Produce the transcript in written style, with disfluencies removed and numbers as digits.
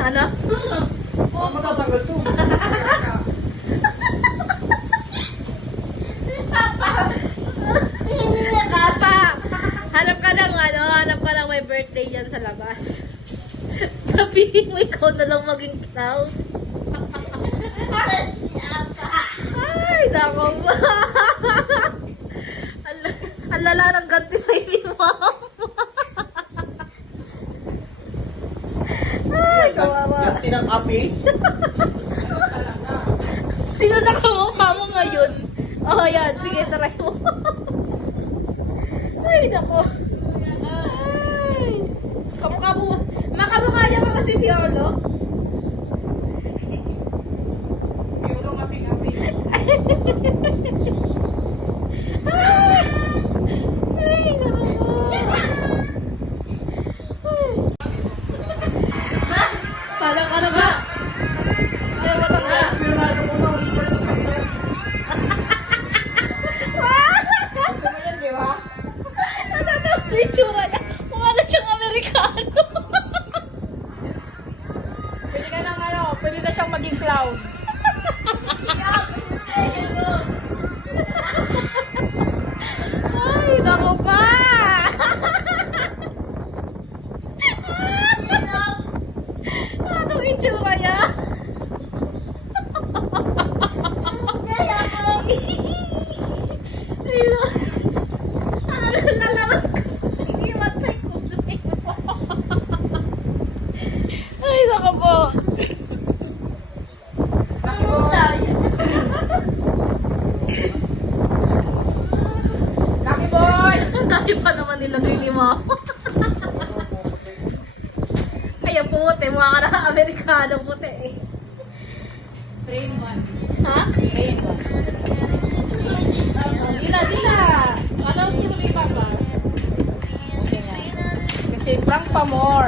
Ano? Ang matatanggal to. Papa! Hanap ka ng ano, hanap ka ng may birthday dyan sa labas. Sabihin mo ikaw na lang maging clown. Ay, nako ba? Ang lala ng ganti sa ni mama. Ay, kawawa. Ganti ng api. Sino na kamukha mo ngayon? Oh, yan. Sige, try mo. Ay, nako. Ay. Kamukha mo. Makamukha niya ba kasi Piolo? Piolo ng api-api. Ay, nako. Parang ano ba? Ay, walang ba? Pinasa mo na. Gusto mo yan, di ba? Natatawa sa itsura niya. Mukha na siyang Amerikano. Pwede ka ng ano, pwede na siyang maging clown. Ay, naku pa! Anong itsura niya? Ayun. Ano, lalabas ko. Iwan pa yung kulay mo. Ay, naku po. Lucky boy! Ang dami pa naman nilagay ni mo. Ay, ang puti. Mukha ka na Amerikano puti eh. Train 1. Ha? Train 1. Dila, dila. Ano sino may papa? Kasi Frank Pamor.